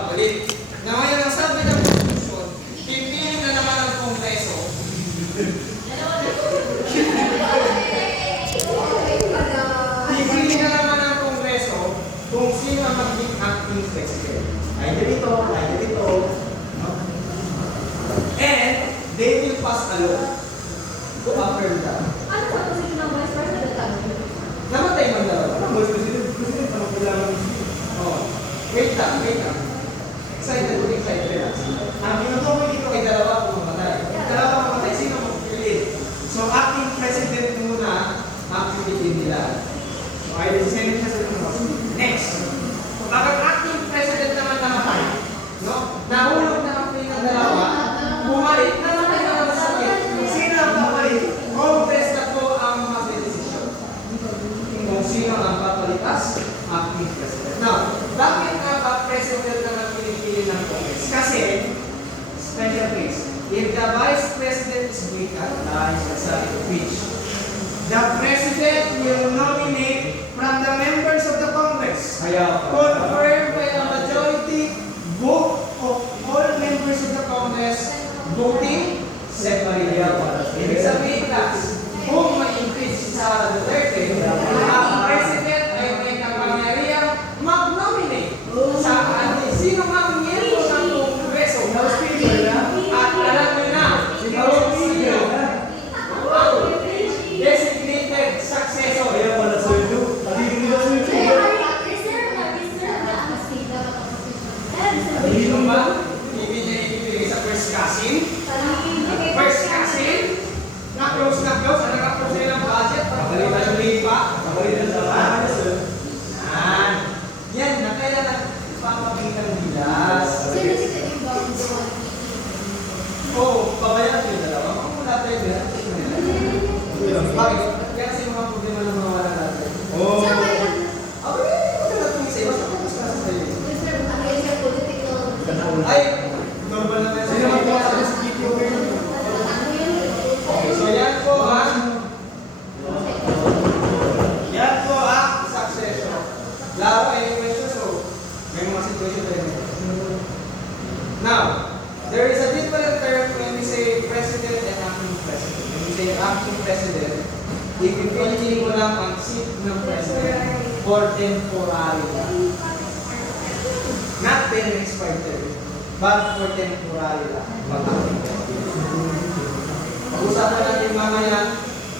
magpapalit. Na ngayon ang sabi ng Constitution, pipili na naman ang Kongreso. Pipili na naman ang Kongreso kung sino ang maging acting president. Either ito, either ito. No? And they will pass a law to affirm that. Ano sa position ng Vice President? Namatay man dalawa. Ano, Vice President? President, ano kailangan? Oh. Wait lang, wait lang. Excited, relax. Ang tinutukoy dito ay dalawa kung mamatay. Dalawa mamatay, sino magpili? So, acting president muna ang piliin nila. So, either si Senate President o next. Bakit acting president naman namatay? No? Nahulog na ang pili ng dalawa, bumalik, namatay na naman sa sakit. Sino ang babalik? Congress na po ang magdedesisyon. Kung sino ang papalitas, acting president. Now, bakit nga ba president naman pinipili ng Congress? Kasi, special case, if the vice president is vacant, the president will nominate from the members of the Congress, confirmed by a majority vote of all members of the Congress, voting separately. Ibig sabihin na, kung ma-impeach sa Duterte, ang president ay may kapangyarihan mag-nominate sa sino mang miyembro ng Kongreso. At alam nyo na, kung sino ang designated successor. Kaya pala sa inyo. Pagiging nila sa inyo. Sino ba? Hindi niya ibibigay sa first cousin? First cousin? Na-close, ang nag-approve sila ng budget para Pagalitan sa lipa. Pagalitan sa lahat, sir. Yan, na kailangan ipapakita ng bilas. Oo, pabayaan yung dalawa. Kung wala tayo bilas, bakit? Kaya kasi mga problema ng mga wala natin. Oo. Ako rin, hindi ko natin isa. Basta tapos ka sa sa'yo. Ay, normal naman Sino man po sa SPP o kayo? Okay, so yan po ang succession. Laro, any questions? So, may mga situation tayo. Now, there is a different term when we say president and acting president. When we say acting president, ipipili mo lang ang seat ng president for temporary lang. Not 10 expired term, but for temporary lang. Pag-usapan natin mamaya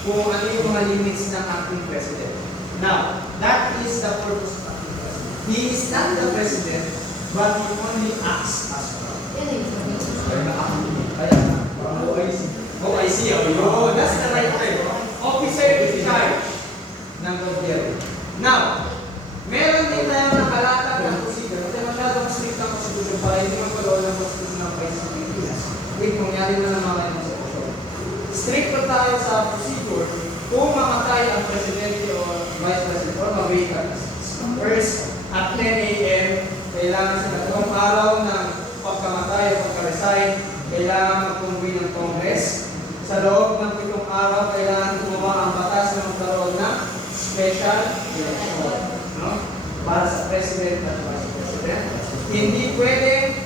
kung ano yung mga limits ng acting president. Now, that is the purpose of acting president. He is not the president, but he only acts as one. OIC. Oh, that's the right term. Officer in charge ng gobyerno. Now, meron din tayong nakalatag ng procedure. Hindi masyadong strict ang procedure para hindi magpagawa ng procedure ng Vice Pilipinas. Wait, mangyari na ng mga institusyon. Strict pa tayo sa procedure kung mamatay ang presidente o vice president or mabigyan. First, at 10 a.m., kailangan sa tatlong araw ng pagkamatay o pagka-resign, kailangan mag-convene ng Congress. Sa loob ng 7 araw, kailangan gumawa ang batas na magkaroon ng special election. No? Para sa president at vice president. Hindi pwedeng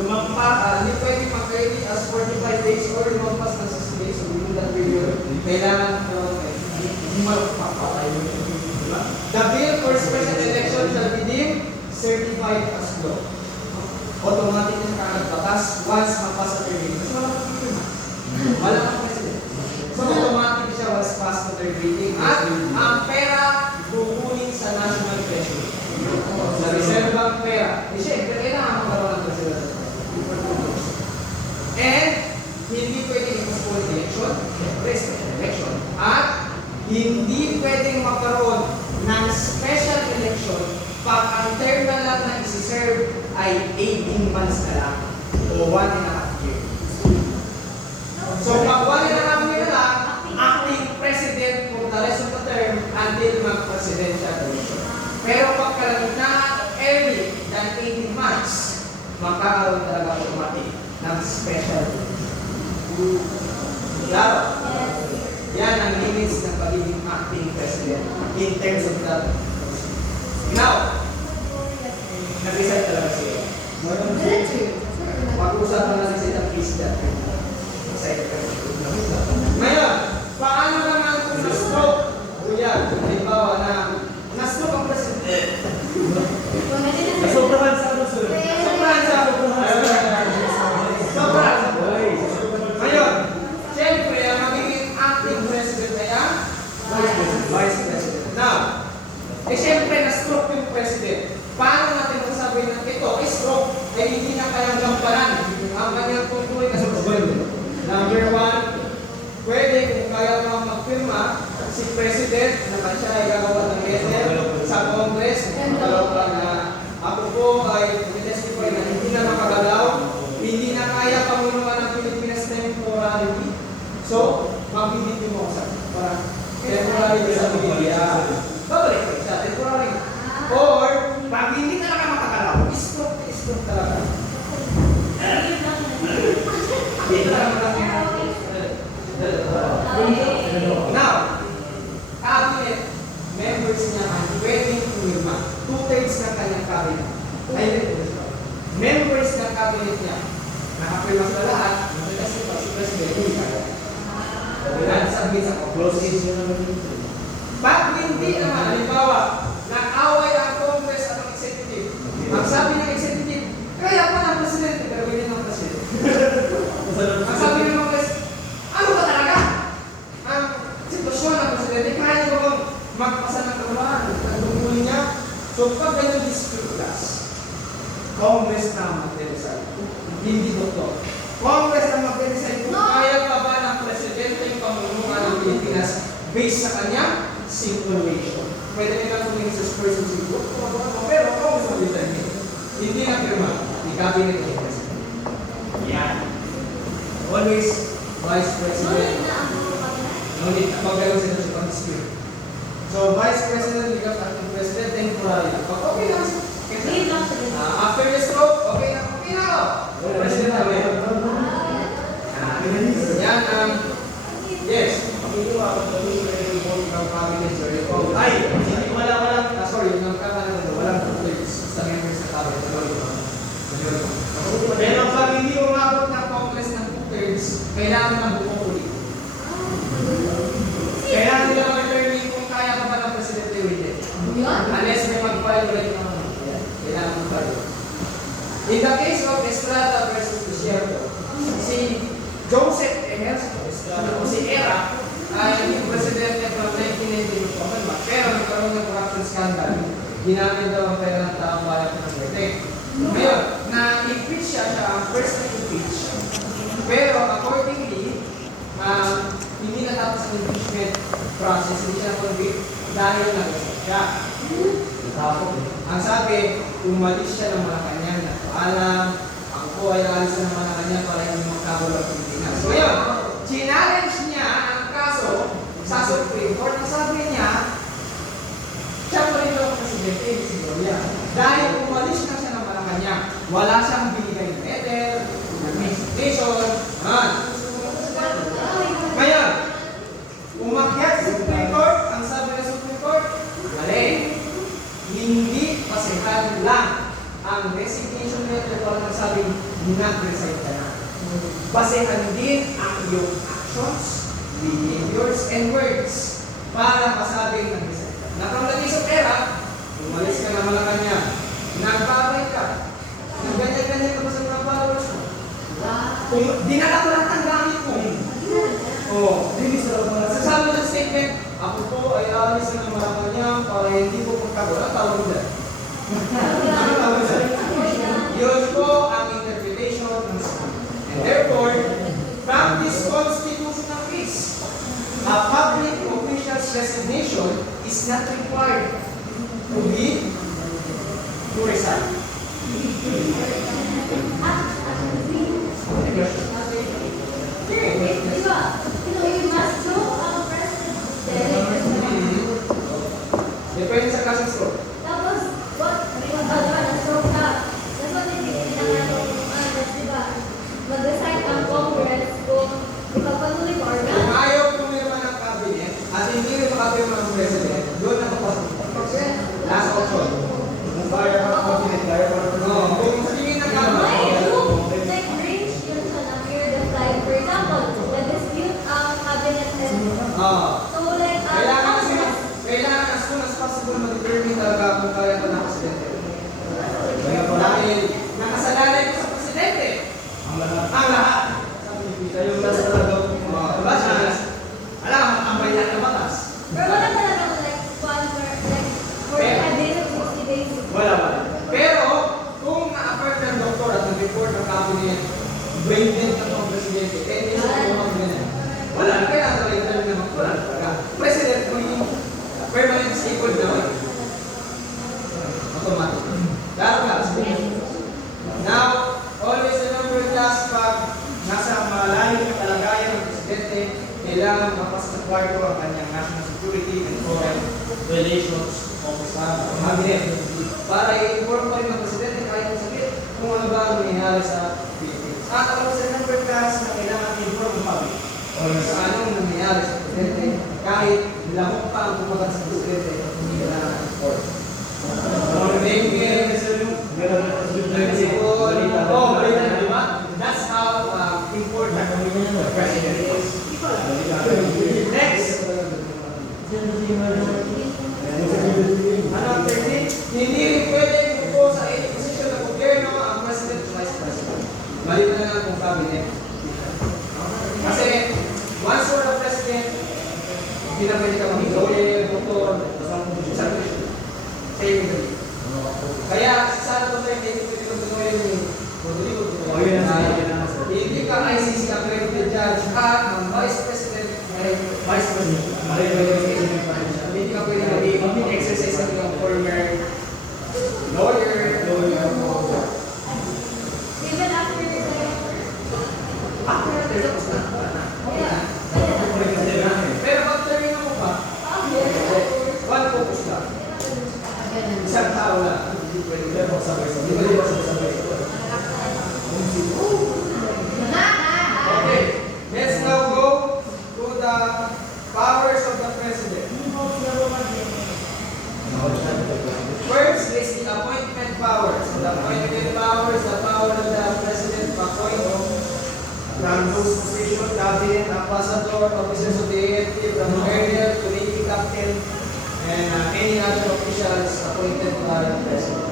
hindi pwedeng mag-ready as 45 days or lumampas ng 6 days. So, within that period, kailangan the bill for special election shall be deemed certified as law. Automatic na kagad-batas once mapasa 3 days. Kasi walang pagkikita. Walang ang president. So, automatic siya once past the 3rd reading. At ang pera kukunin sa national treasury. Sa reserve bank pera. Eh, syempre, kailangan magkaroon ng president. And, hindi pwedeng i-postpone election. Syempre, special election. At, hindi pwedeng magkaroon ng special election pag ang term na lang na isi-serve ay 18 months na lang o 1.5 years. So, pag 1.5 years na lang, acting president for the rest of the term until mag-presidential election. Pero pag kalagitnaan early than 18 months, magkakaroon talaga automatic ng special Claro. Yan ang limits ng pagiging acting president in terms of that. Now, nag-resign talaga siya. Pag-usapan natin sa itang isda. Ngayon, paano naman kung na-stroke? Kuya, halimbawa na na-stroke ang president. Sobrahan sa ano, sir? Sobrahan sa sobrahan. Ngayon, siyempre, ang magiging acting president ay ang vice president. Now, siyempre, na-stroke yung president. Paano natin masabi na ito ay stroke ay hindi na kayang gampanan ang kanyang tutuloy na susunod? Number one, pwede kung kaya mo magpirma si president na siya ay gagawa ng letter sa Congress na ako po ay testify na hindi na makagalaw, hindi na kaya pamunuan ng Pilipinas temporarily. So, magbibiti mo sa para temporary disability. Babalik ko siya, temporary. Or, pag hindi talaga makagalaw, stroke talaga. Now, cabinet members niya ang pwedeng pumirma. 2/3 ng kanyang cabinet. Members ng cabinet niya, nakapirma sa lahat, kasi si President, hindi kaya. Sabi sa Close age na naman yun. pag hindi naman, halimbawa, nag-away ang Congress at ang Executive. Ang sabi ng Executive, kaya pa ng Presidente, pero hindi ng Presidente. Ang sabi ng Congress, ano ba talaga? Ang sitwasyon ng Presidente, kaya niyo bang magpasa ng kabalaan at tungkulin niya? So pag ganyan disputas, Congress na mag-decide. Hindi doktor. Congress na mag-decide kung kaya pa ba ng Presidente yung pamunuan ng Pilipinas based sa kanyang situation. Pwede nila tumingin sa person siguro, pero Congress mag-decide. Hindi na firma, ni Cabinet of President. Yan. Always Vice President. Ngunit pag-gano'n sila sa pag-dispute. So, Vice President becomes acting President temporary. Pag okay na, after the stroke, okay na ako. President na rin. Yan ang, yes. Ay, sorry, yung walang conflicts sa members ng cabinet. Pero pag hindi umabot ng Congress ng 2/3, kailangan ng buong uli. Kailangan nila mag-determine kung kaya ka ba ng Presidente o hindi. Unless may mag-file ulit ng kailangan mag-file. In the case of Estrada versus Desierto, si Joseph Emerson o si Era ay naging presidente from 1990 pero nagkaroon ng corruption scandal. Ginamit daw ang pera ng taong bayan ng Leyte. Ngayon, na-impeach siya ang first na-impeach. Pero accordingly, hindi natapos ang impeachment process, hindi siya na-convict dahil nag-usap siya. Ang sabi, umalis siya ng Malacanang na paalam, ako po ay alis na ng Malacanang para hindi magkabol ang Pilipinas. So ngayon, challenge niya ang kaso sa Supreme Court. Ang sabi niya, siya pa rin ang presidente, si Gloria. Dahil umalis na siya ng Malacanang, wala siyang binigay ng letter, administration, ngayon, umakyat sa Supreme Court, ang sabi ng Supreme Court, mali. Hindi pasihan lang ang resignation letter para nagsabing nag-resign ka na. Basihan din ang iyong actions, behaviors, and words para masabing nag-resign ka. Nakamlagi sa pera, umalis ka na Malacanang, nagbabay ka, nagganyan-ganyan ka ba sa mga followers mo? Kung dinala ko lang ang gamit mo, sasabi ng statement, ako po ay alis na ng Malacanang para hindi ko pagkagod. Ang tawag dyan? Ano tawag dyan? Yun po ang interpretation ng statement. And therefore, from this constitutional case, a public official's resignation is not required to resign. Depende sa kasong stroke. Mag-decide ang Congress kung ipagpatuloy ko or Kung not. ayaw pumirma ng cabinet at hindi rin makapirma ng president, doon na papasok. Last option. Kung kaya ka ng cabinet, kaya ka ng Kung sa tingin ng talaga kung kaya pa ng presidente. Dahil nakasalalay ko sa presidente. Ang lahat. Ang lahat. Sabi ni Peter, yung last talaga. Diba siya? Alam, ang bayan na batas. Pero wala talaga like one for a day of 60 days. Wala. Pero, kung na-affirm ng doktor at nag-report ng cabinet, brain-dead na ang presidente, 10 days na ang ganyan. Wala. Kaya talaga naman wala talaga. President, maging permanent disabled naman. Automatic. Lalo ka. Now, always remember class pag nasa malalim na kalagayan ng presidente, kailangan mapasok sa kwarto ang kanyang national security and foreign relations officer, cabinet. Para i-inform pa rin ng presidente kahit ang sakit kung ano ba ang nangyayari sa Philippines. At always remember class na kailangan i-inform ang public o sa anong nangyayari sa presidente kahit lamok pa ang pumagat sa presidente hindi kailangan i-inform. Balita na, di ba? That's how important the president is. Next. Ano ang 13? Hindi rin pwedeng upo sa any position ng gobyerno ang president o vice president. Balita na lang kung cabinet. Kasi, once you're the president, hindi na pwede ka maging lawyer, doktor, isang position. Same. Kaya, sana po tayo hindi pwede kang gawin yung hindi ka ICC accredited judge at ang vice president ay vice president. Hindi ka pwede maging exercise ng yung former lawyer. Even after the After the tapos na. Pero pag termino mo pa, one focus lang. Isang tao lang. Hindi pwede sabay-sabay. Okay, let's now go to the powers of the president. First is the appointment powers. So the appointment powers, the power of the president to appoint from those positions, cabinet, ambassador, officers of the AFP, from colonel to navy captain, and any other officials appointed by the president.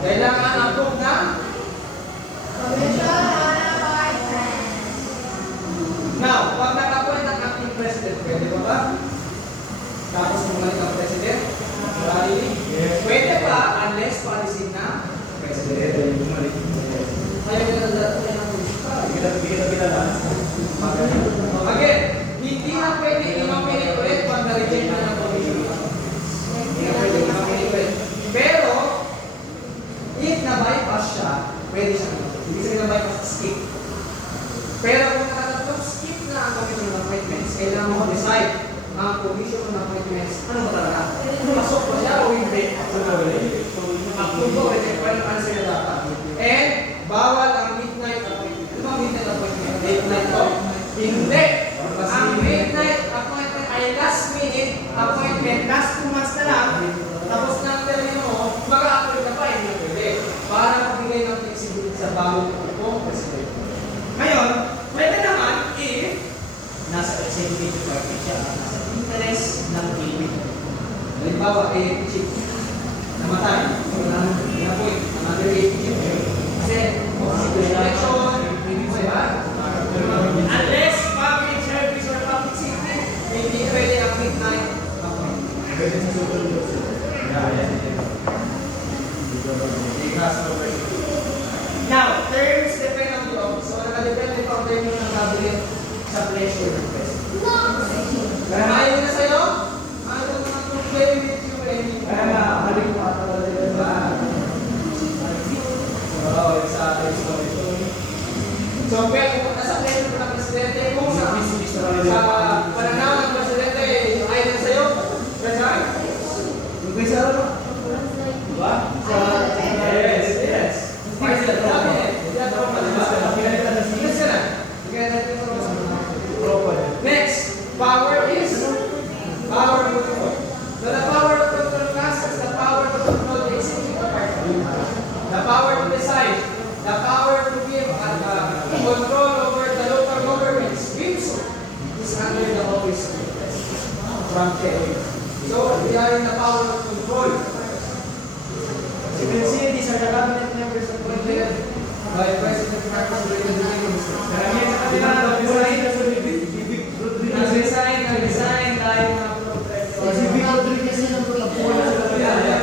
Kailangan approve na now, pag nag-appoint ang acting president, pwede ba ba? Tapos bumalik ang president? Pwede ba unless policy na president? Again, hindi na pwede i-nominate ulit pag na-reject na ng commission. Hindi na pwede i-nominate ulit. Pero, if na-bypass siya, pwede siya naman. Hindi sabihin na-bypass, skip. Pero kung nakatatlong skip na ang commission of appointments, kailangan mo decide ang commission of appointments, ano ba talaga? Pasok ba siya o hindi? Approve ko, reject pa yung answer na dapat. And, bawal ang midnight appointment. Ano ang midnight appointment? Late night to. Hindi! Ang midnight appointment ay last minute appointment, last 2 months na lang, tapos na ang termino mo, mag-a-approve ka pa, hindi na pwede. Para magbigay ng flexibility sa bagong president. Ngayon, pwede naman if nasa executive department siya, nasa interest ng Pilipino. Halimbawa, chief, namatay, na-appoint, another chief. Kasi, election, diba? Unless public service or public safety, hindi pwede ang midnight appointment. Now, terms depend on the office. So, nakadepende pa ang term ng cabinet sa pleasure ng president. Kaya ayaw na sa'yo, ayaw na to play with you any. Kaya nga, halik mo ata wala din ba? Oo, so, kaya kung nasa pleasure ng presidente, kung sa pananaw ng presidente, ayaw na sa'yo, resign. Yung kayo sa ano? Diba? Yes. Next, power is power of control. So the power of control class is the power to control the executive department, the power to decide, the power to give control over the local governments. Which is under the office of the president from Kenya. So we are in the power of control. These are the cabinet members appointed By President Marcos Rodriguez. karamihan sa kanila Nag-resign tayo mga pro-president. si Vic Rodriguez na nagpapula sa kanila.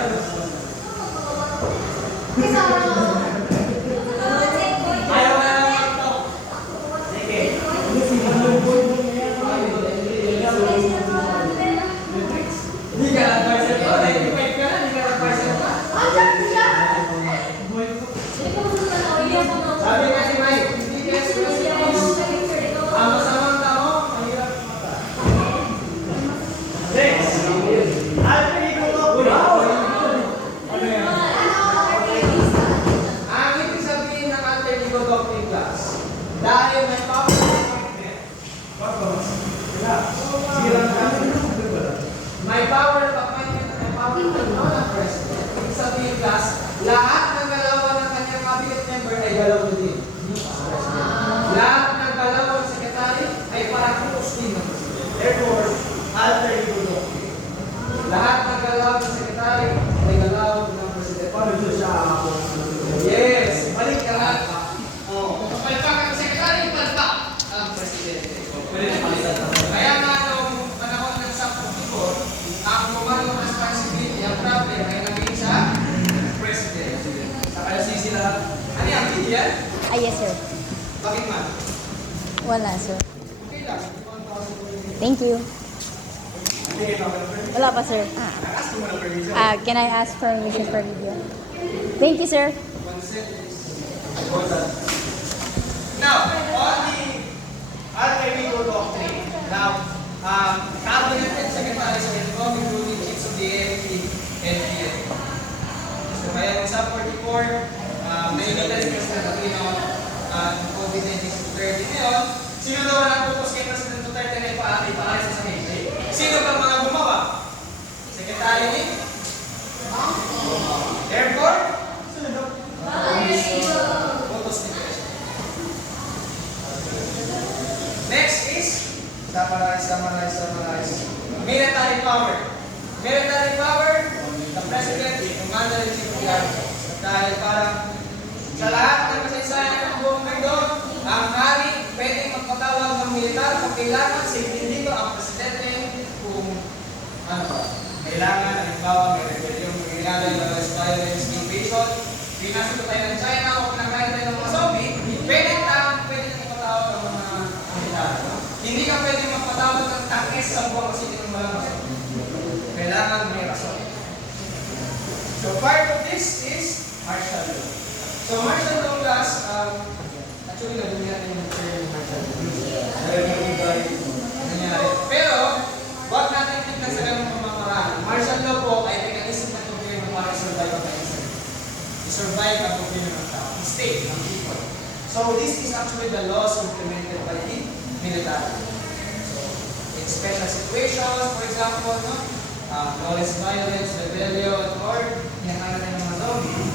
Ayaw na lang mag-talk. Sige. Si Manuel Boyd mo niya. Hindi ka lang parcel ko. 95 ka na, hindi ka lang parcel ka. Sabi nga si Mike, hindi ka ang masamang tao, mahirap mata. Next. Alfred Iguto. Ano yan? Ang ibig sabihin ng alter ego doctrine class, dahil may power appointment, Sige lang. may power of appointment at may power of control ng president. Ibig sabihin class, lahat ng galawan ng kanyang cabinet member ay galaw din. Lahat ng galaw ng sekretary ay parang kutos din ng president. Therefore, alter ego doctrine. Lahat ng galaw ng sekretary ay galaw ng president. Paano ito siya ako? Yes! Balik ka lang. Oh. Palpak ang sekretary, palpak ang presidente. Kaya nga nung panahon ng Sampo Tigor, ang bumanong responsibility, ang problem ay naging sa president. Sa KLCC lahat. Ano yan? Hindi yan? Ah, yes, sir. Bakit man? Wala, sir. Okay lang. Thank you. Wala pa, sir. Can I ask permission for video? Thank you, sir. Now, on the alter ego doctrine, now, cabinet and secretaries will come including chiefs of the AFP and PFP. So, kaya yung sa 44, may military President Aquino, COVID-19 30 ngayon, sino daw ang nagputos kay President Duterte na ipaayos sa KJ? Sino ba mga gumawa? Secretary ni? Therefore, putos ni President. Next is summarize. Military power. Military power, the President, Commander in Chief of the Army. Dahil parang sa lahat ng kasaysayan ng buong mundo, ang hari pwedeng magpatawag ng militar kung kailangan sindindito ang Presidente kung ano ba. Kailangan, halimbawa, may rebellion, mangyayari, violence, invasion, pinasuto tayo ng China o pinakain tayo ng mga zombie, pwedeng magpatawag ng mga militar. Hindi ka pwedeng magpatawag ng takes sa buong kasi ng mga rason. Kailangan may rason. So part of this is martial law. So martial law class, actually nabili natin yung term martial law. Nangyari. Pero, wag natin tignan sa ganung pamamaraan. Martial law po ay pinag-isip ng gobyerno para i-survive ang kanyang i-survive ang gobyerno ng tao, the state, ng people. So this is actually the laws implemented by the military. So, in special situations, for example, lawless violence, rebellion, or pinakain natin ng mga zombie,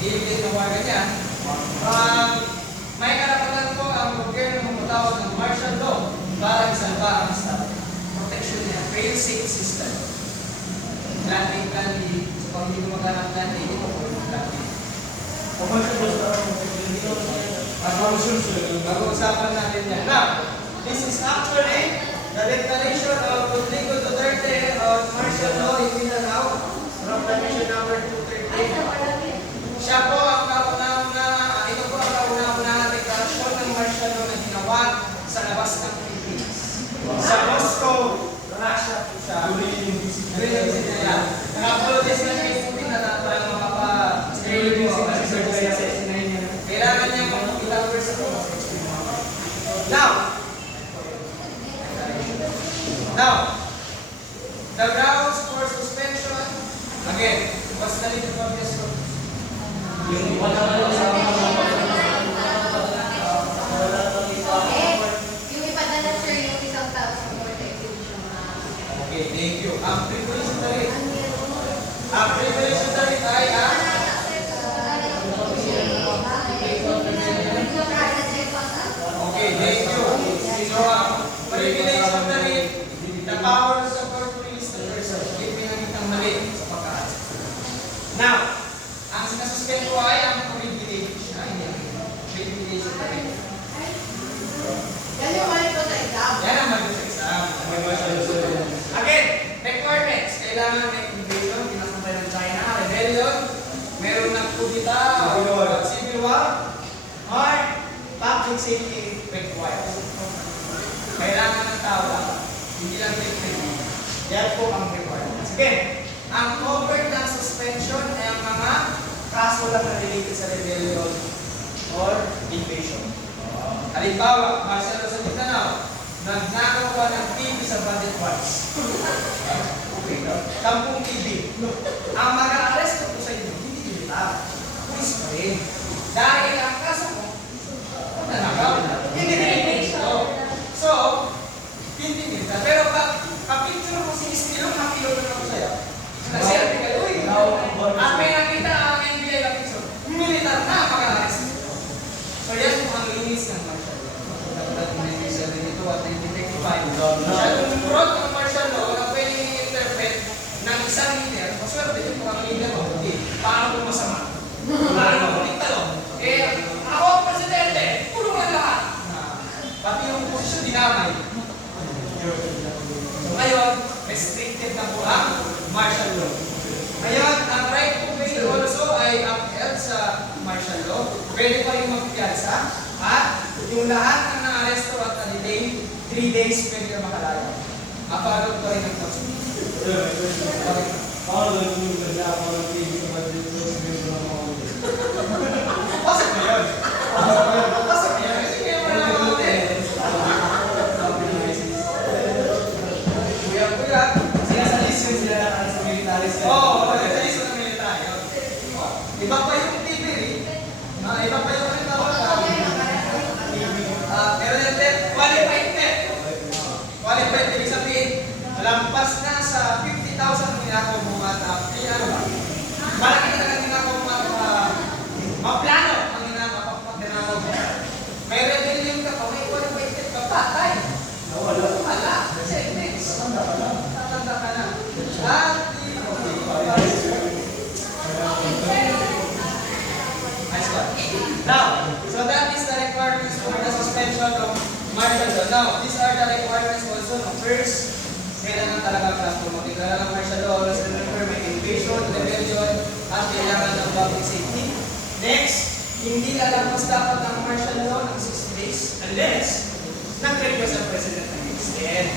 hindi na war ganyan, may karapatan po ang gobyerno magpatawag ng martial law para isalba ang Estado. Protection niya, fail-safe system. Plan A, Plan B. So pag hindi mo maghanap Plan A, hindi mo po yung Plan B. Pag-uusapan natin yan. Now, this is actually the declaration of Rodrigo Duterte on martial law in Mindanao, Proclamation number 238. Siya po ang ito po ang kauna-unahang deklarasyon ng martial law na ginawa sa labas ng Pilipinas. Sa Moscow, Russia po siya. During yung visit niya. Naka-apologize na kay Putin na parang kailangan niya mag-ilabers sa Now, the grounds for suspension, again, what's the legal obvious for? Yung wala Yung ipadala, sir, yung isang tao sa Court Okay, thank you. Ang privilege tariff. Ang privilege tariff ay okay, thank you. So, ang privilege tariff, the power of the court to release the person. Hindi pinagitang mali sa pagkakas. Now, kailangan may invasion, pinasambay ng China, rebellion, meron ng kudita, civil war, or public safety required. Kailangan ng tao lang, hindi lang treatment. Yan po ang requirements. Again, ang covered ng suspension ay ang mga kaso lang na related sa rebellion or invasion. Halimbawa, martial law sa Mindanao, nagnakaw ka ng TV sa bandit watch. Okay, 10 TV. Ang mag-aaresto po sa inyo, hindi militar. Pulis pa rin. Dahil ang kaso mo, nanakaw na. Hindi militar. So, hindi militar. Pero kapicture mo si Estilong, makilog na ako sa'yo. Nag-selfie ka doon. At may nakita ang NBI na picture. Militar na mag-aaresto. So, yan po ang linis ng martial law. Dapat 1972 at 1995. Masyadong broad ng martial law na pwedeng i-interpret ng isang leader. Maswerte yun kung ang leader mo. Paano kung masama? Paano kung diktado? Ako ang presidente, tulong lang lahat. Pati yung posisyon dinamay. So ngayon, restricted na po ang martial law. Ngayon, ang right to bail also ay upheld sa martial law. Pwede pa rin magpiyansa at yung lahat ng na-aresto at na-detain, 3 days pwede na makalaya. Mapagod pa rin ang constitution. Paano yung ganda ako ng TV sa bandit ko sa Pasok na yun. Pasok na yun. Kasi kaya mo na mga Kuya, sinasalis yun sila na sa militaris. oo, nagsalis ko ng military. Iba pa yung TV eh. Iba pa yung pero yung qualified net. Qualified, ibig sabihin, lampas na sa 50,000 ginagawa mo at malaki talaga ginagawa mo at maplano ang ginagawa mo. May rebellion ka pa, may qualified net ka pa, tayo. Wala. Kasi next. Tatanda ka na. Nice one. Now, so that is the requirements for the suspension of martial law. Now, these are the requirements also. First, kailangan talaga class promoting. Kailangan ng martial law, always remember, may invasion, rebellion, at kailangan ng public safety. Next, hindi lalabas dapat ng martial law ng 6 days unless nag-request ang president ng extend.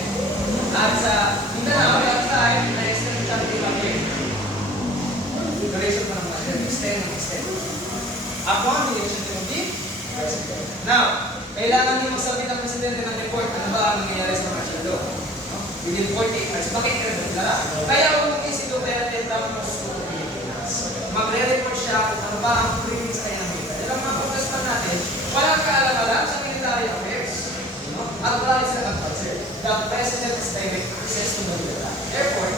At sa Mindanao, at time, na-extend siya ng ilang year. Duration pa ng martial, extend. Upon the election of the president. Now, kailangan din magsabit ang presidente ng report ano ba ang nangyayari sa martial law. Within 48 hours. Bakit kaya? Kaya kung si Duterte tapos magre-report siya kung ano ba ang briefing sa kanyang military. Dahil ang mga protestan natin, walang kaalam-alam sa military affairs. At wala rin sila concern. The president is direct access to the military. Therefore,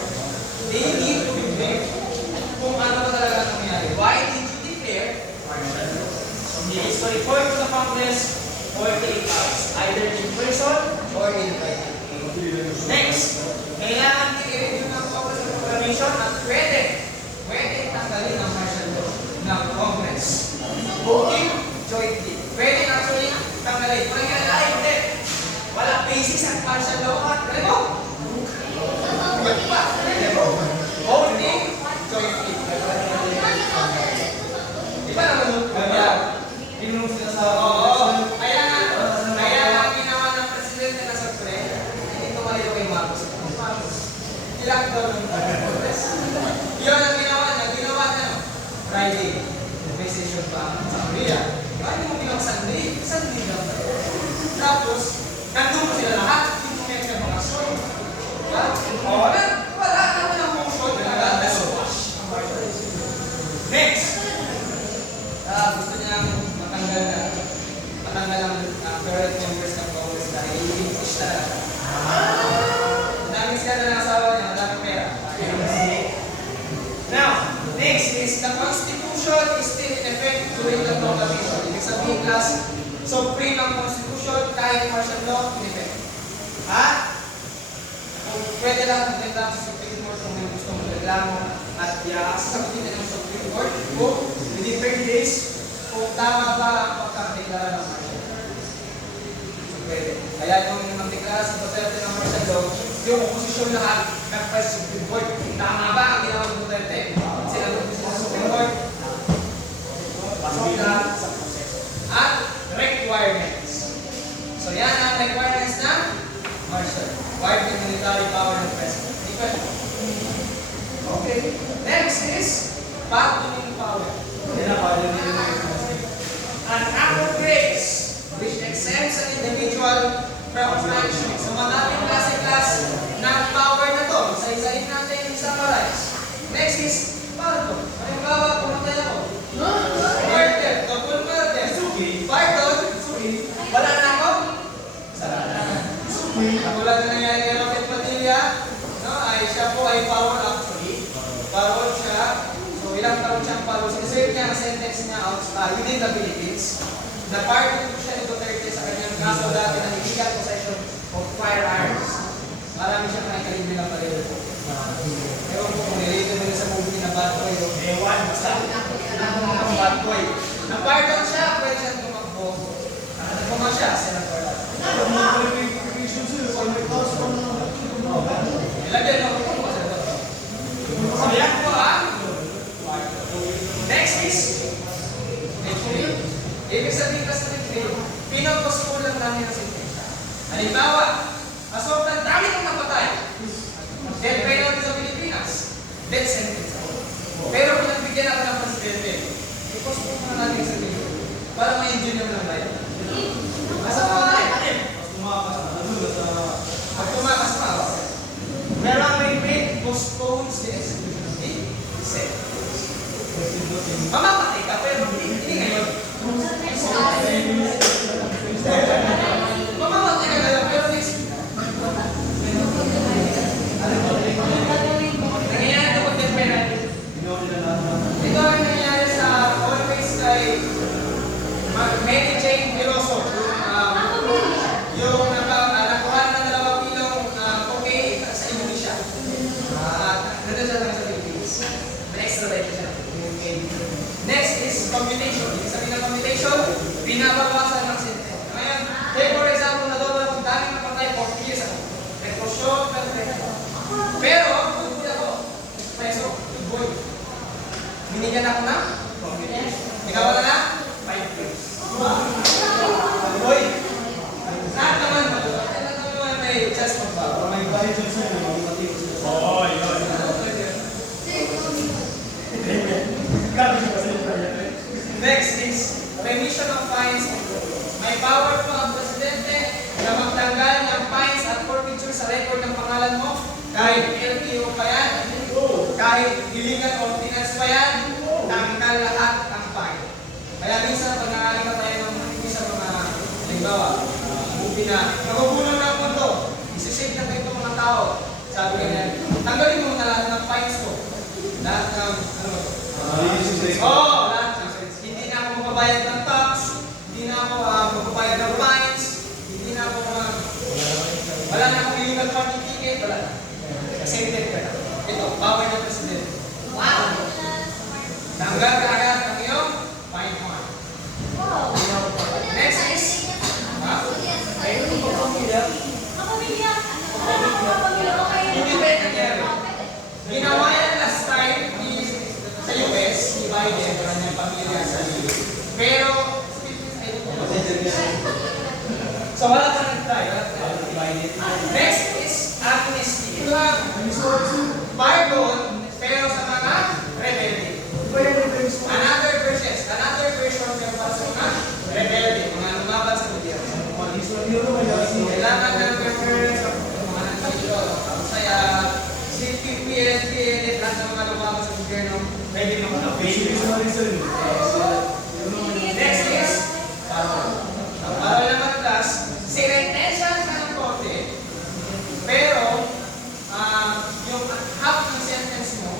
they need to be briefed kung ano ba talaga ang nangyayari. Why did you declare martial law? So, he is to report to the Congress 48 hours. Either in person or in writing. Next, kailangan i-review ng Congress of Proclamation at pwede tanggalin ang martial law ng Congress. Voting jointly. Pwede actually tanggalin. Kung nangyayari, hindi. Wala basis ang martial law at remote. Voting jointly. Di ba naman yung Tinunong sila sa... Kaya nga ginawa ng presidente na sa pre, hindi tumayo kay Marcos. Ilang daw ng Congress. Yun ang ginawa niya. Friday. May session pa sa Korea. Bakit mo ginawa Sunday? Sunday lang tayo. Tapos, nandun po sila lahat. Hindi mo may nabakasyon. Wala naman ang motion. Nag-wash. Next. Gusto niyang matanggal ang current members ng Congress dahil i-impeach talaga. Madaming siya na asawa niya, madaming pera. Now, next is the Constitution is still in effect during the proclamation. Ibig sabihin, class, supreme ang Constitution kahit martial law in effect. At pwede lang maganda sa Supreme Court kung may gusto mong reklamo at sasagutin na ng Supreme Court kung within 30 days kung tama ba ang pagkakadeklara ng martial law. So pwede. Kaya yung magdeklara sa Duterte ng martial law, yung oposisyon lahat nag-press Supreme Court, tama pardoning power. An act of grace which exempts an individual from punishment. So madaming klase-class ng power na to. Isa-isahin natin yung summarize. Next is pardon. Halimbawa, pumatay ako. Murder, double murder. Pardon, wala na ako. Sara na. Katulad na nangyari kay Rocket Padilla, no, ay siya po ay parol actually. Parol siya. So ilang taon siyang parol. Sineserve niya ang sentence niya within the Philippines. Na-pardon po siya ni Duterte sa kanyang kaso dati ng illegal possession of firearms. Marami siyang nakikalib na pareho. Ewan ko kung nilito mo sa movie na Bad Boy. Ewan, basta. Bad Boy. Na-pardon siya, pwede siyang tumakbo. Nagpuma siya, Senator. Ilagyan mo po, Senator. So yan po next is ibig sabihin kasi pinag-postpone lang namin ang sentensya. Halimbawa, sobrang dami ng napatay. Death penalty sa Pilipinas. Death sentence. Pero kung nagbigyan ako ng presidente, i-postpone na natin sa sentensya para ma-enjoy naman ang life. Asa pa nga eh? Pag tumakas pa. Pero ang may paid postpones the execution of the sentence. Mamapatay ka, pero hindi ngayon. Mamamatay ka na lang, pero next. Nangyayari ito kung death penalty. Ito ay nangyayari sa always kay Mary Jane Veloso. Yung nakuha ng 2 kilong cocaine sa Indonesia. Nandun siya lang sa Philippines. Na-extradite siya. Next is commutation. Ibig sabihin ng commutation, binabawasan ng sentence. Ngayon, take for example, nadawala kung daming napatay 40 years ako. Represyon, pero, good ako. Preso, good boy. Binigyan ako na commutation. Binawala na 5 years. Boy, lahat naman may chance magbago. May bayad dyan sa'yo, may oo, yun. Next is remission of fines. May power po ang presidente na magtanggal ng fines at forfeiture sa record ng pangalan mo kahit LTO pa yan, kahit illegal ordinance pa yan, tanggal lahat ang fine. Kaya minsan pag nangaling ka tayo ng sa mga halimbawa, movie na nagugulong ng mundo, isisave na kayo mga tao. Sabi ka niyan, tanggalin mo na lahat ng fines ko. Lahat ng, ano ba ito? Lahat. Hindi na ako magbabayad ng tax, hindi na ako magbabayad ng fines, hindi na ako wala na akong illegal parking ticket, wala na. Exempted ka na. Ito, power ng presidente. Wow! Tanggal ka agad ang iyong fine mo. Next is, independent. Ginawa yan last time sa US, ni Biden, kanyang pamilya sa US. Pero, so wala ka nag-try, next is amnesty. Ito lang, pardon, pero sa mga rebelde. Another version pero para sa mga rebelde, mga lumaban sa gobyerno. Kailangan ng reference sa mga nandito, saya, CPP, PNP, lahat ng mga lumaban sa gobyerno, pwede naman na next is, para naman class, sinentensyahan ka ng korte, pero yung half ng sentence mo,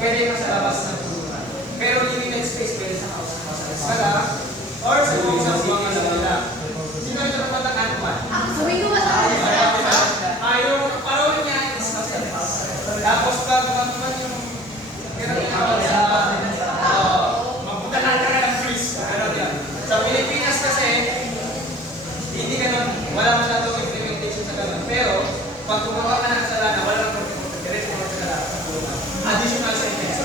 pwede ka sa labas ng kulungan. Pero limited space pwede sa house sa eskwela, or sa mga lalala. Sino yung dapat ang antuan? Yung parol niya is house and house. Tapos pag naman yung magbukalan ka ng freeze. Sa Pilipinas kasi, hindi ganun, wala masyadong implementation sa ganun. Pero, pag gumawa ka ng kasalanan, wala nang diretso ka sa additional sentence.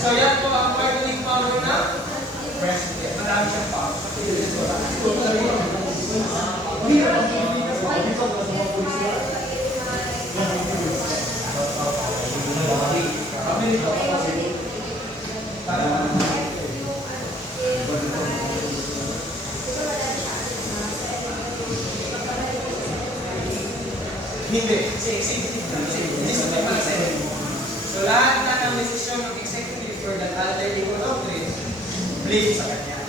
So, yan po ang pardoning power na president. Marami siyang power. Place sa kanya.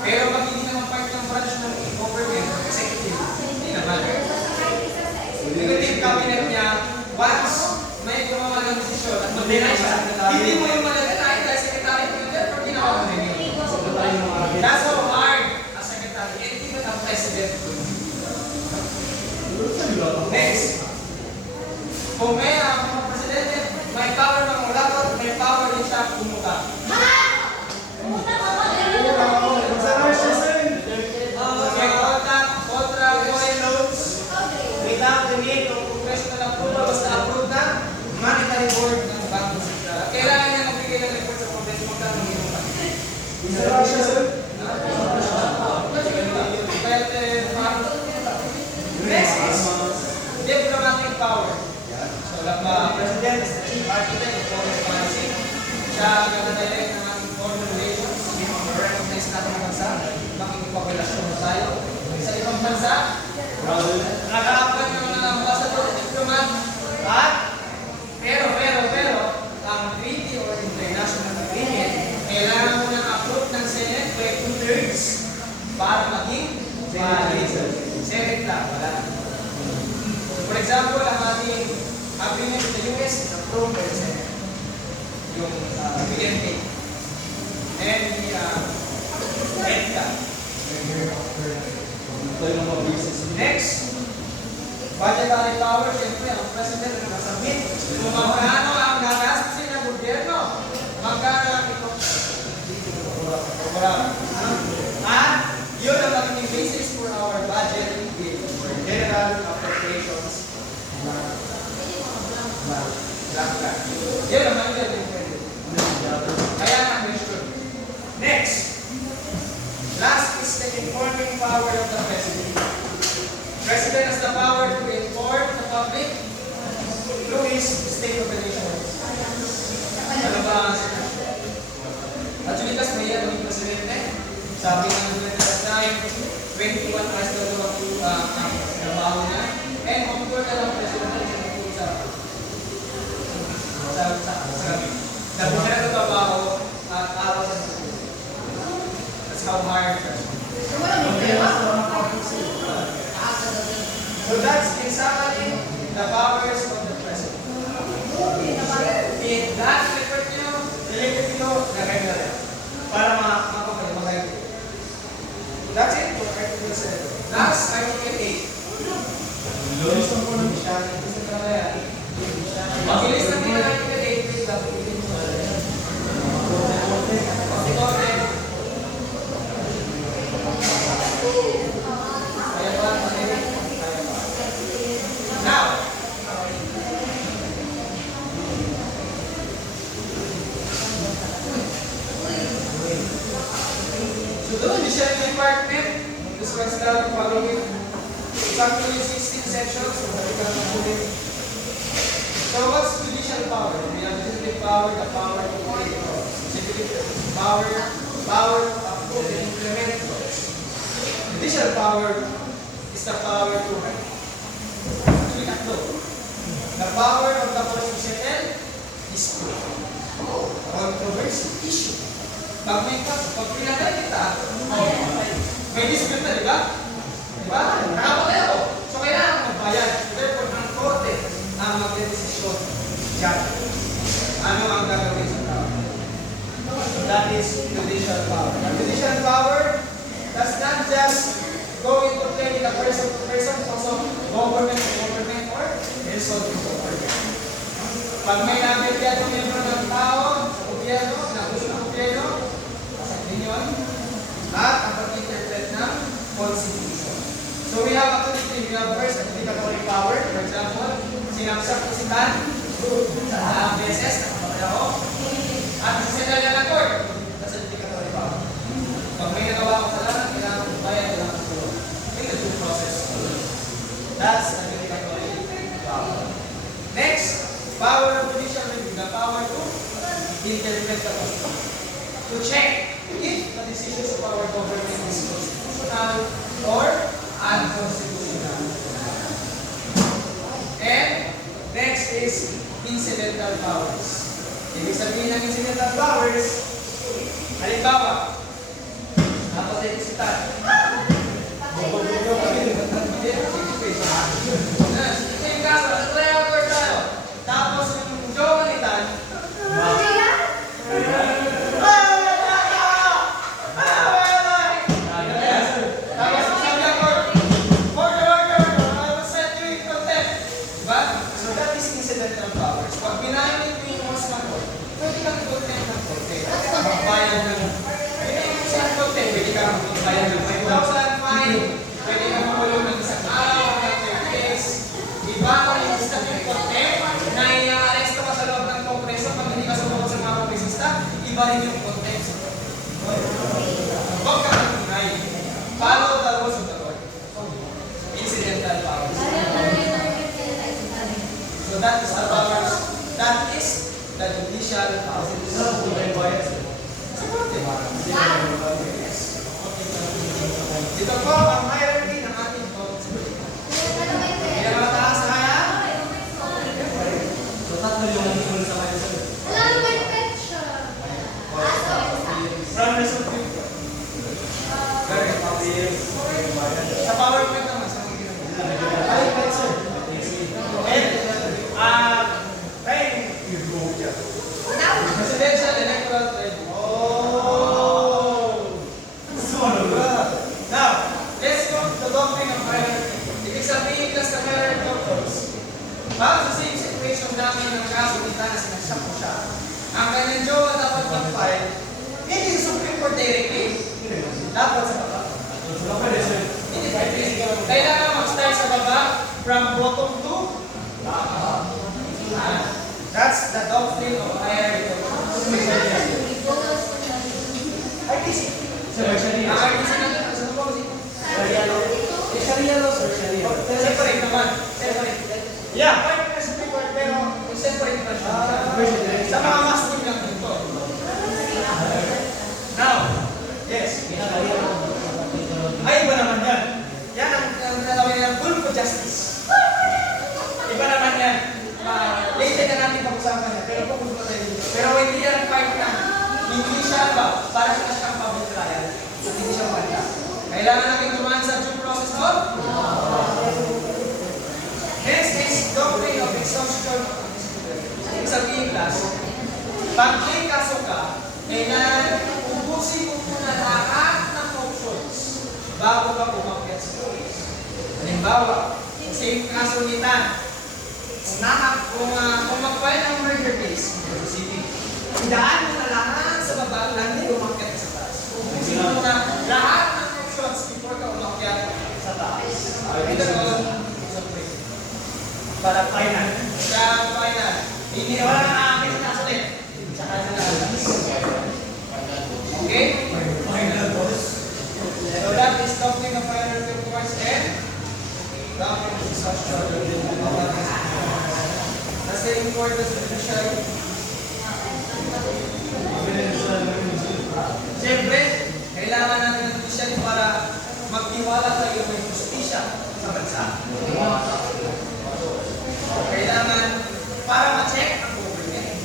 Pero pag hindi naman part ng branch ng government, executive, hindi naman. Executive cabinet niya, once may gumawa ng desisyon at mag-deny siya, hindi mo yung malaganay dahil secretary ko yun, therefore ginawa mo na yun. That's how hard a secretary, and even a president. Next. Kung may mga presidente, may power ng mulatot, may power din siya kumuta. Kontra, loans, without the need of congressional approval, basta approve na, monetary board ng Bangko Sentral. Kailangan niya magbigay ng report sa Congress magkano ng inuman. Next is diplomatic power. So, President is the chief architect of foreign policy. Siya ang nag-direct ng ating foreign relations. Ma-recognize natin ang bansa. Makikipagrelasyon na tayo. Sa ibang bansa, nag-aapat yung mga ambassador, diplomat, at pero, ang treaty or international agreement, kailangan mo ng approve ng Senate by 2/3 para maging valid. Senate lang, wala. So, for example, ang ating agreement with the US is approved by the Senate. Yung PNP. And the EDCA. Next, budgetary power, siyempre, ang President na nasabit kung magkano ang nagastusin ng gobyerno, magkano ang ito. At yun ang magiging basis for our budget bill, for general appropriations. Yun ang magiging bill. Kaya ang question. Next, last is the informing power of the President. President has the power to inform the public through his state of the nation. Ano ba ang sitwasyon? At yung ikas may yan yung Presidente. Sabi ng President Time, 21 hours na daw ang trabaho niya. And mapapur ka ng President sa sabi niya na trabaho at araw sa President. That's how hard President. So that's in summary the powers of the President. In that report nyo, delivery nyo, lagay na rin. Para makapagay. That's it for Article 7. Last, Article 8. Magilis na din ang Article 8. Wait lang. Now, so the Judicial Department, this was the following. It's actually 16 sections. So what's judicial power? We have legislative power, the power to create laws. Executive power to approve and implement laws. Judicial power is the power to enact law. The power of the court to settle dispute. Controversy issue. Pag may kaso, pag pinatay kita, may dispute na, di ba? Di ba? Nakapatay ako. So kailangan magbayad. Therefore, ang korte ang magdedesisyon dyan. Ano ang gagawin sa tao? That is judicial power. The judicial power does not just go into play in a person to person, also government to government or person to government. Pag may nabigyan ng membro ng tao sa gobyerno, na gusto ng gobyerno, pasagin yun, at ang pag-interpret ng constitution. So we have actually three. We have first, adjudicatory power. For example, sinapsak ko si Tan sa beses, nakapagay ako, at sisenal niya ng court. That's adjudicatory power. Pag may nagawa ko kasalanan, kailangan ko bayad, kailangan ko tulong. In the due process. That's adjudicatory power. Next, power of judicial review, the power to interpret the constitution. To check if the decisions of our government is constitutional or unconstitutional. And next is incidental powers. Ibig sabihin ng incidental powers, halimbawa, Tapos excited. Same kaso, try out work tayo. Tapos yung jowa ni Tan. Tapos sabi ang court, order, I will set you in contempt. Diba? So that is incidental powers. Pag binayad mo yung mas court, pwede kang i-contempt ng korte. Magbayad ng, pwede kang magbayad ng 5,000 fine, pwede kang makulong ng isang araw, ng 30 days. Iba kung yung statute contempt, na i-arresto ka sa loob ng kongreso pag hindi ka sumunod sa mga kongresista, iba rin yung contempt. Huwag ka mag-deny. Follow the rules of the court. Incidental powers. So that is the powers. That is the judicial powers. Sa korte. Yes. Ito po ang hierarchy ng ating court. Hindi na mataas na kaya? So, tatlo yung nandun sa kayo, sir. From the Supreme Court. Sa PowerPoint naman, sa mga ginagawa. Ay, right, sir. Presidential electoral tribunal. Now, let's go to the doctrine of hierarchy. Ibig sabihin lang sa hierarchy of courts. Para sa same situation namin ng kaso kita na sinasyak ko siya, ang kanyang jowa dapat mag-file, hindi sa Supreme Court directly. Dapat sa baba. Hindi pwede. Kailangan mag-start sa baba from bottom to top. That's the doctrine of hierarchy of courts. RTC. Sir, Sharia. Ang RTC natin, sa baba kasi. Sharia law. Sharia law, sir. Sharia. Separate naman. Separate. Yeah, pwede na sa Supreme Court, pero separate naman siya. Sa mga masking lang dito. Now, yes. Ay, iba naman yan. Yan ang natawag nilang full justice. Iba naman yan. Later na natin pag-usapan yan, pero focus pa tayo dito. Pero hindi yan part ng hindi siya ba, para siya siyang public trial. At hindi siya maganda. Kailangan natin tumaan sa due process of next is doctrine of exhaustion. Ibig sabihin, class, pag may kaso ka, kailangan ubusin mo muna lahat ng options bago ka umakyat sa police. Halimbawa, same kaso ni Tan, kung mag-file ng murder case, idaan mo na lahat sa baba, lang din umakyat sa taas. Ubusin mo na lahat ng options before ka umakyat sa taas. Ito naman, para final. Sa final. Hindi na wala na akin na ulit. Sa kanila. Okay? So that is doctrine of hierarchy of courts and doctrine of exhaustion. That's the importance of judiciary. Siyempre, kailangan natin ng judiciary para magtiwala tayo ng justisya sa bansa. Kailangan para ma-check ang government.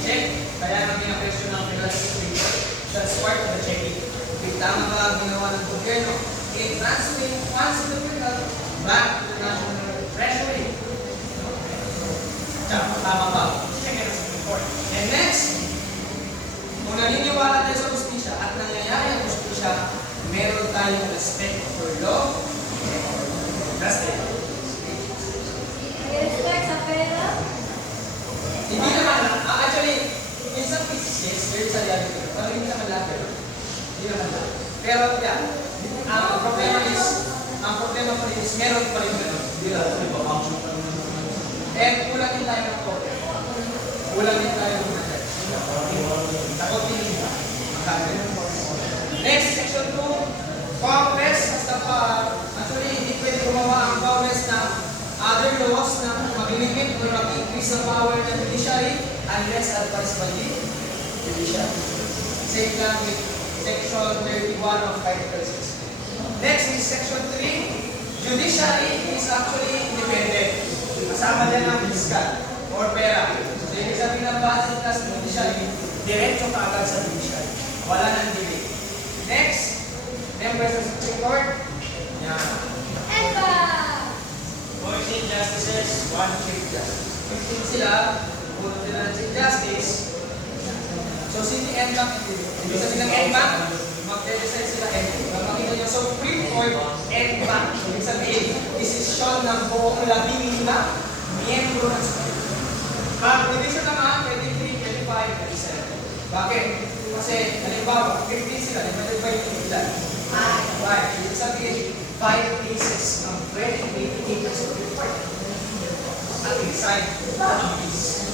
I-check. Kaya nang pina-question ng Supreme Court. That's part of the checking. Kung tama ba ang ginawa ng gobyerno, i-transmit funds to the people back to the national treasury. Tama ba? Check ang Supreme Court. And next, kung naniniwala tayo sa justisya at nangyayari ang justisya, meron tayong respect for law and order. That's it. Hindi naman, actually, in some cases, there is a reality. Pero hindi naman lahat. Hindi naman lahat. Pero, yeah, ang problema pa rin is, meron pa rin gano'n. And kulang din tayo ng court. Kulang din tayo ng judge. Takot din nila. Next, section 2. Congress has the power. Actually, hindi pwede gumawa ang Congress na other laws na mag-limit or mag-increase the power ng judiciary unless advised by the judiciary. Same lang with section 31 of Article 6. Next is section 3. Judiciary is actually independent. Kasama din ang fiscal or pera. So, ibig sabihin ng basic class ng judiciary, diretso ka agad sa judiciary. Wala nang delay. Next, members of the Supreme Court. Yan. 14 justices, 1 chief justice. 15 sila, puno sila ng chief justice. So, sino yung end bank? Ibig sabihin ng end bank, mag-decide sila end bank. Makita nyo, so Supreme Court, end bank. Ibig sabihin, desisyon ng buong 15 na miyembro ng Supreme Court. Pag division naman, 23, 25, 27. Bakit? Kasi, halimbawa, 15 sila, divided by 2 sila. 5. Ibig sabihin, 5 cases ng 20 ng Supreme Court. At decide ang case.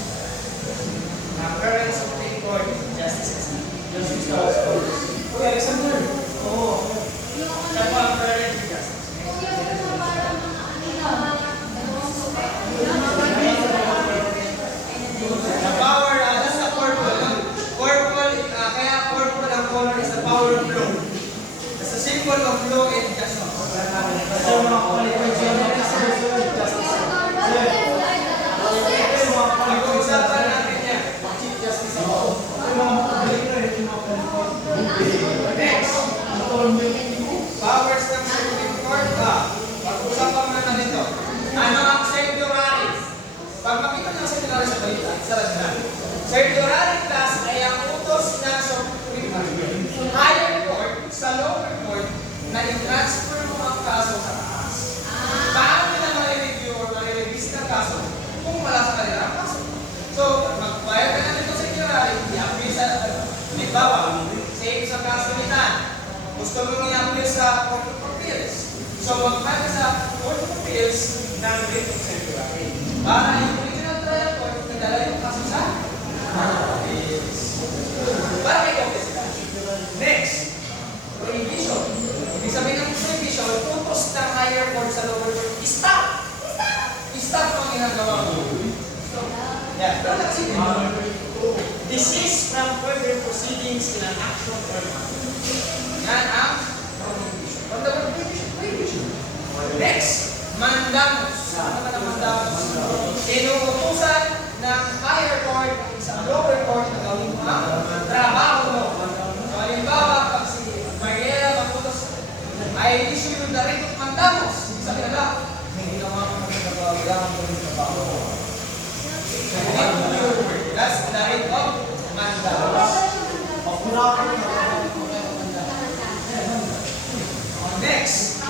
Now, current Supreme Court justices. Justice Thomas. Kuya Alexander. Oo. Siya po ang current justice. The power, that's the corporal. Corporal, kaya corporal ang color is the power of law. That's the symbol of law and justice. Kasi mga qualified siya ng justice. Pag-uusapan natin yan. Chief Justice ako. Yung mga makabalik na yung mga qualified. Next, powers ng Supreme Court. Pag-uusapan natin ito. Ano ang certiorari? Pag makita nyo ang certiorari sa balita, sarad na. Certiorari class ay ang utos ng Supreme Court. Higher court sa lower court na i-transfer mo ang kaso sa taas. Paano nila ma-review o ma-release ng kaso kung wala sa kanila ang kaso? So, magbayad ka natin ito sa certiorari, i-appeal sa, halimbawa, save sa kaso ni Tan. Gusto mo i-appeal sa Court of Appeals. So, magbayad ka sa Court of Appeals ng writ of certiorari. Para yung original trial court, nadala yung kaso sa appeals. Para may copy sila. Next, prohibition. Ibig sabihin ng prohibition, tutos ng higher court sa lower court, stop! Stop ang ginagawa mo. Yeah, pero kasi desist from further proceedings in an action or matter. Yan ang prohibition. What the word prohibition? Next, mandamus. Ano ka ng mandamus? Inuutusan ng higher court sa lower court na gawin mo ang trabaho mo. So, halimbawa, pag si Mariela Magutos ay issue yung direct of mandamus. Sabi nila, hindi naman ako magtrabaho, kailangan ko yung trabaho. That's the rate of mandamus. Next,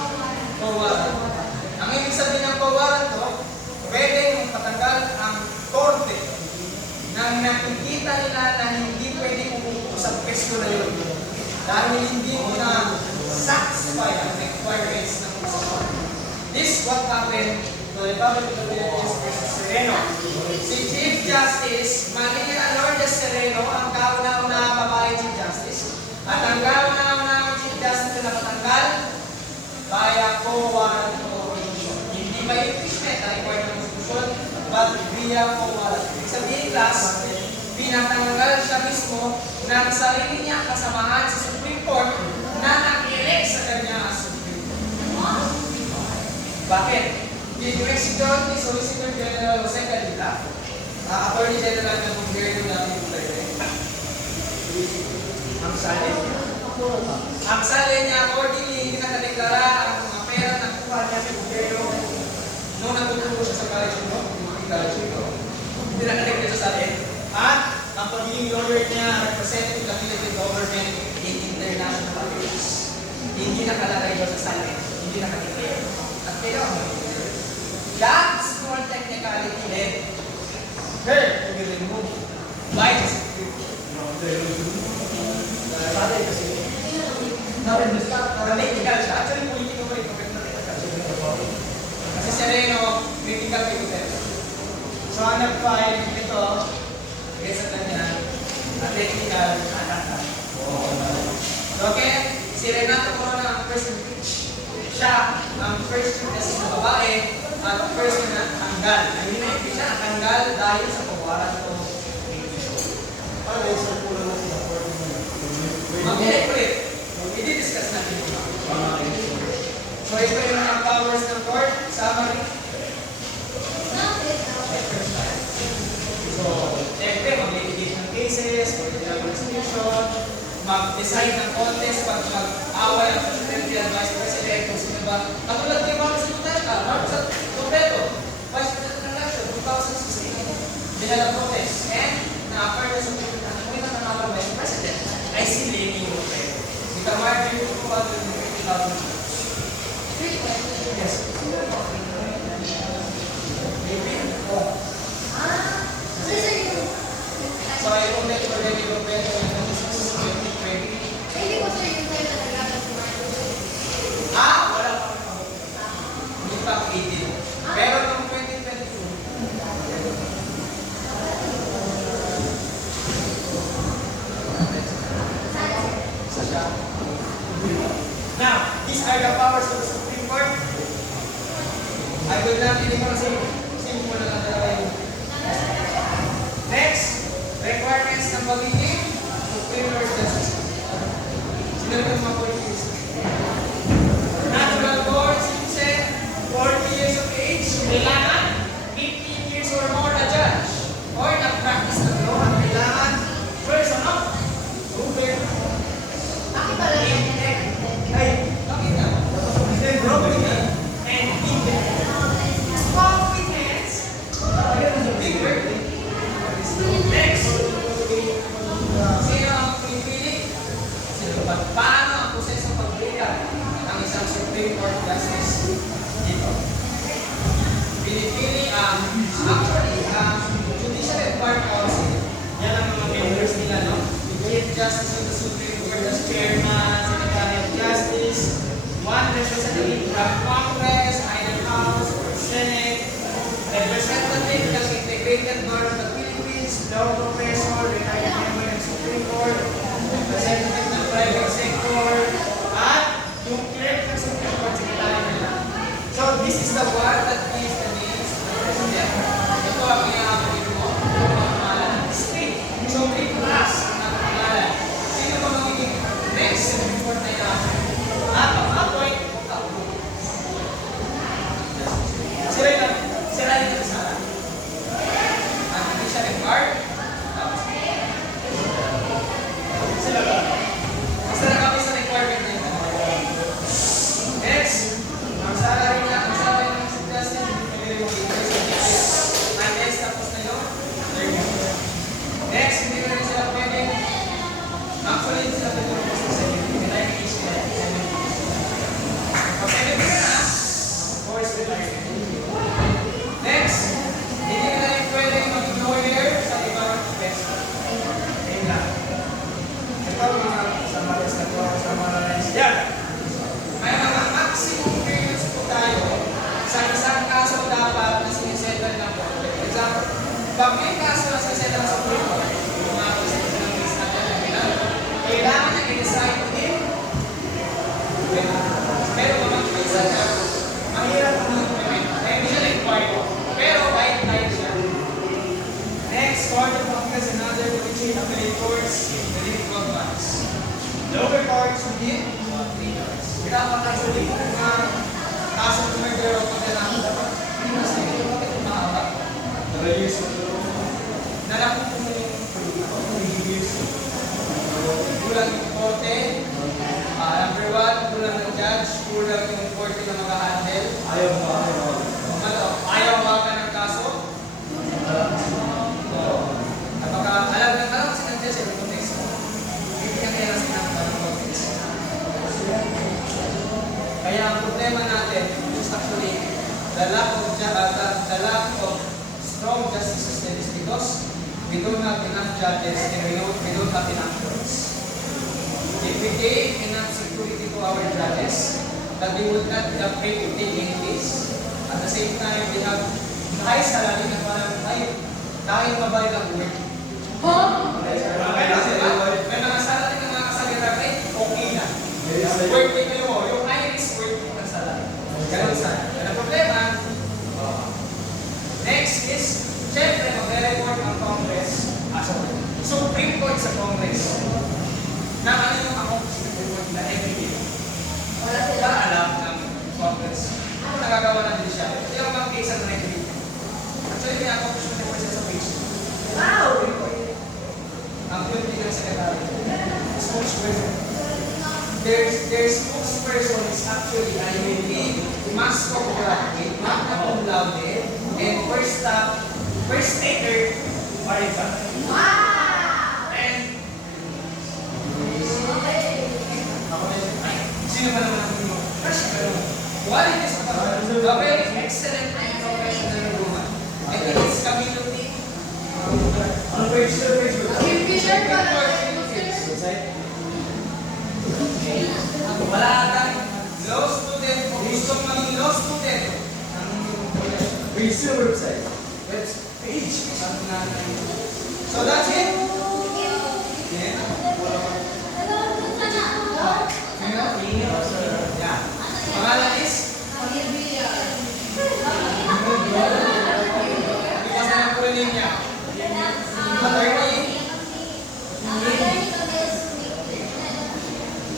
pawaran. Ang ibig sabihin ng pawaran to, pwede patanggal ang korte nang nakikita nila na hindi pwede umupo sa pwesto na yun dahil hindi mo na satisfy ang requirements ng Constitution. This what happened to the Republic of the Philippines versus Sereno. Si Chief Justice Maria Lourdes Sereno ang kauna-unahang babae Chief Justice at ang kauna-unahang Chief Justice na patanggal via co-warrant of prohibition. Hindi ba impeachment na required ng Constitution, but via co-warrant. Ibig sabihin, class, pinatanggal siya mismo ng sarili niya kasamahan sa Supreme Court na nag-elect sa kanya as Supreme Court. Bakit? The Director ni Solicitor General Jose Calita, Attorney General ng Gobyerno ng Duterte, ang salin niya. Ang salin niya, accordingly, nakadeklara ang mga pera na kuha niya sa gobyerno noong natutulog siya sa college mo, yung college ito. Pinakadeklara sa salin. At ang pagiging lawyer niya, representing the Philippine government in international affairs. Hindi nakalagay doon sa salin. Hindi nakadeklara. At kailangan mo. That small technicality led her to be removed by the Supreme Court. Political siya. Actually, political pa rin. Kasi Sereno, political figure. So, ang nag-file ito, against sa kanya, technical attack. Okay? Si Renato Corona ang first impeach. Siya ang first witness na babae at first na tanggal. Hindi na impeach siya, tanggal dahil sa pawaran ito. Para sa pula na sila. Mag-ulit. I-discuss natin ito. So, ito yung mga powers ng court. Summary. So, siyempre, mag-litigate ng cases, mag-litigate ng restriction, mag-design ng contest, pag mag-away ang Presidente at Vice President, kung sino ba. Katulad kay Marcos Duterte, Marcos Duterte, Vice President ng election, 2016. They had a protest, and na-affirm na sa Pilipinas na kung ito nanalo Vice President, ay si Lenny Robredo. With a margin of 250,000 votes. Yes. So I voted for Lenny Robredo in 2020. Wala pa. Hindi pa 18. Pero noong 2022, now, these are the powers of the Supreme Court. I will not anymore say simple na lang talaga yun. Next, requirements ng pagiging Supreme Court Justice. Sino rin ang mga politics? Natural born citizen, 40 years of age, kailangan 15 years or more na judge. Or nag-practice ng law, kailangan first ano? Proven. Ay, bakit na? Proven and independent. Competence. Big word. Next. Sino ang pinipili? Paano ang prosesong pagbigyan ng isang Supreme Court Justice dito? Pinipili actually, Judicial and Bar Council. Yan ang mga members nila, no? Chief Justice of the Supreme Court as Chairman, Secretary of Justice, one representative from Congress, either House or Senate, representative ng Integrated Bar of the Philippines, law professor, retired member ng Supreme Court, representative ng private sector, at yung clerk ng Supreme Court Secretary nila. So this is the one that is the names of the President. Ito ang ginagawa mo. State. So 3 plus ang pangalan. Sino ba magiging next Supreme Court na yan? At ang-appoint o tapos. Sila yung kasara. At hindi siya nag-guard. Tapos. Sila ba? Basta na kami sa requirement na yun. Next, ang salary niya, ang salary ng si Justin, unless tapos na yun, next, hindi na rin sila pwede. Actually, hindi sila pwede lumabas ng 70. Kaya yung issue na 70. Pag 70 ka na, of course, retirement. Next, hindi na rin pwede mag-lawyer sa ibang professor. Ayun lang. Ito mga samaras na ito, samaras. Yan! May mga maximum periods po tayo sa isang kaso dapat na sinisettle ng court. For example, pag may kaso na sinisettle sa Supreme Court, yung mga sinisettle ng case natin, kailangan niya i-decide in pero mga case na mahirap ang implement. Kaya hindi siya required. Pero kahit tayo siya. Next, Court of Congress and other judicial appellate courts within 12 months. Lower courts within 3 years. Dapat actually, mga kaso ng murder o pagkailangan dapat hindi na sa iyo. Bakit mahaba? Nalakot po mo yung years. Kulang yung korte. Number 1, kulang ng judge. Kulang yung korte na mag-handle. Ayaw ba ka ng kaso? Napaka alam kasi ng judge yung context mo. Hindi niya kaya sinakta ng context. Kaya ang problema natin is actually the lack of strong justice system is because we don't have enough judges and we don't have enough courts. If we gave enough security to our judges, that they would not be afraid to take any case. At the same time, they have high salary na parang dahil mabayad ang work. May mga salary na mga kasalita okay na. Work din kayo mo. Yung high risk work ng salary. Ganun sana. Yan ang problema. Next is, syempre, mag-report ang Congress. Supreme Court sa Congress. Na ano yung accomplishment report na every day. Wala silang alam ng Congress. Ano nagagawa ng judiciary? Ito yung mga case ang nag-read. Actually, may accomplishment report sa page. Wow! Ang beauty ng secretary. Spokesperson. their spokesperson is actually a UP Mass Comm graduate, magna cum laude, and first taker for exam. And sino ba naman ang mo? Crush ka naman. Qualities of a very excellent and professional woman. I think it's community. Ano page sir? Wala kang law student o gustong maging law student. Page sir website. Page. So that's it. Yeah. Yeah. Pangalan is? Because na ng full name niya. Attorney?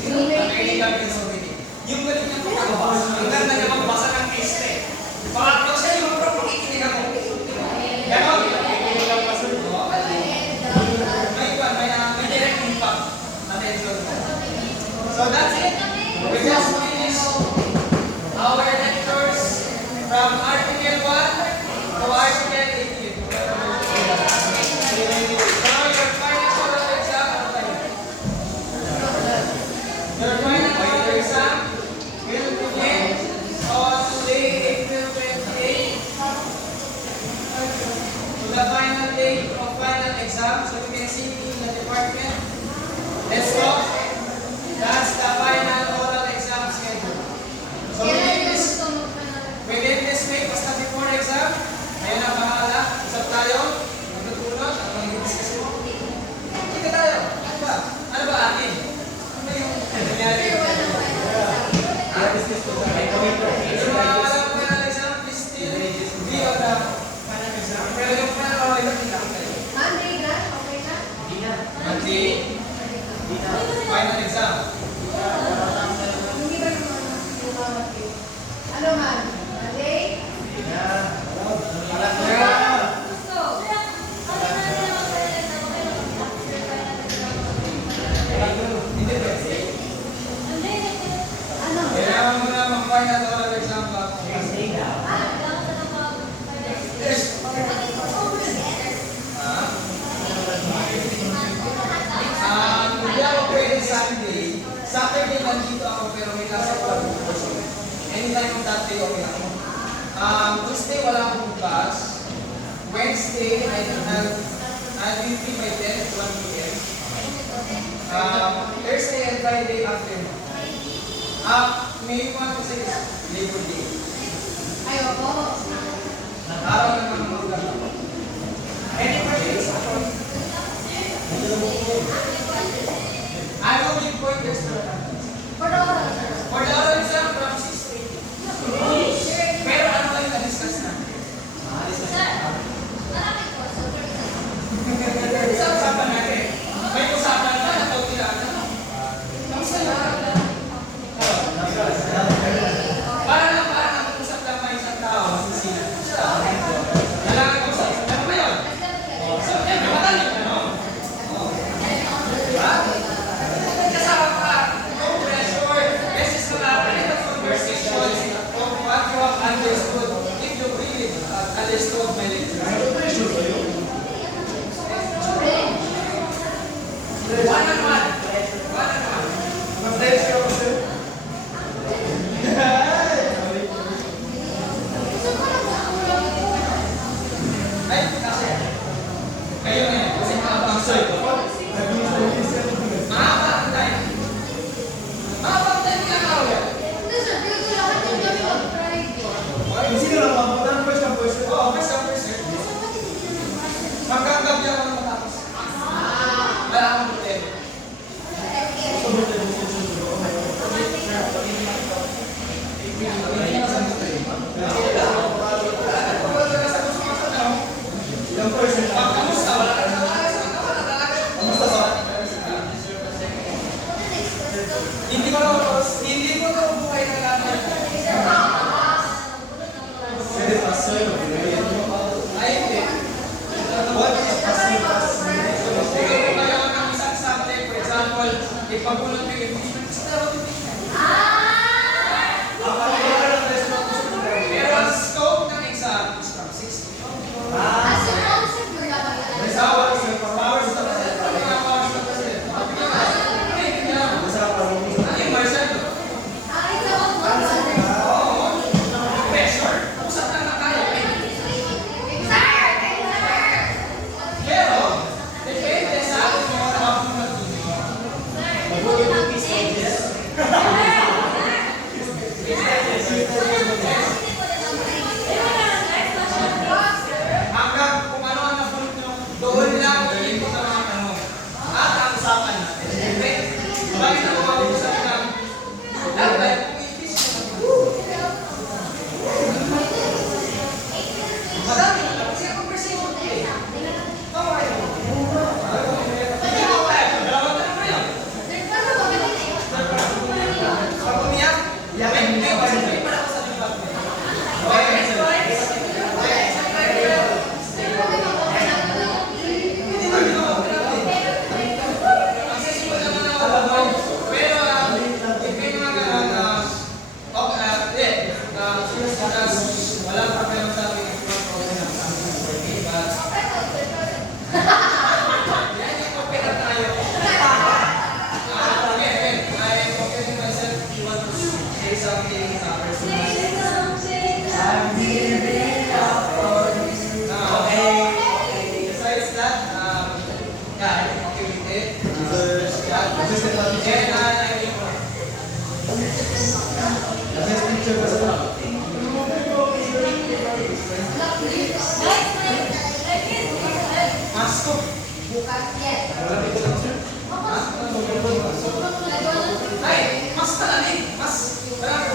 Attorney Gavin Sumini. Yung galing niya magbasa. Ang ganda niya magbasa ng case eh. Pangatlo siya yung pro pakikinig ako. Ganon. May direct impact. Attention. So that's it. We just finished our lectures from Article 1 to Article 18. Now your final oral exam. Your final oral exam will begin on Monday, April 28. To the final day of final exam. So you can see in the department. Let's go. That's the final oral exam schedule. So within this week, basta before exam, ayun ang bahala. Usap tayo, magtutulog, at mag-discuss mo. Kita tayo. Ano ba? Ano ba atin? Ano yung nangyari? Yung mga walang final exam, please still be on the final exam. Pero yung final oral exam, hindi lang tayo. Monday, final exam. Ano man? Monday? Hindi ba? Kailangan mo na mag-final oral exam ba? Yes. Hindi ako pwede Sunday. Saturday nandito ako pero may klase ko lang bukas. Anytime on that day, okay ako. Tuesday wala akong class. Wednesday, I'll be free by 10 to 1 p.m. Thursday and Friday afternoon. May one kasi is Labor Day. Ayoko. Araw na mga magulang ako. Any questions? I will give pointers to the candidates. For the oral exam, from 6 to 8. Pero ano ba yung na-discuss natin? Sa usapan natin. May usapan na ito tila. Kamusta lang? Para lang mag-usap lang may isang tao. Masisina. Kailangan ko sa ano ba yun? So, yan, may matanong ka, no? Diba? Kasama ka, no pressure. This is the conversations of what you have understood. If you really understood my lecture. One-on-one. Mag-lecture ako sir. Ay, kasi. Kayo na yan. Kasi maabang sa'yo. Maabang tayo. Maabang tayo nilang araw yan. Sino lang mabutan ang first question? Oo, may summer sir. Hanggang gabi ako na matapos. Wala akong hotel. Ilang person lang? Kamusta? Wala ka na talaga. Kamusta ba? Hindi ko na buhay na lahat. Pwede pa sir. Ay, hindi. What is passive pass? Siguro kayo ng isang subject, for example, ipagulong mo yung impeachment. picture ba sa Asko. Bukas yan. Wala picture, sir? Ha? Ay, mas talalim. Mas. Wala.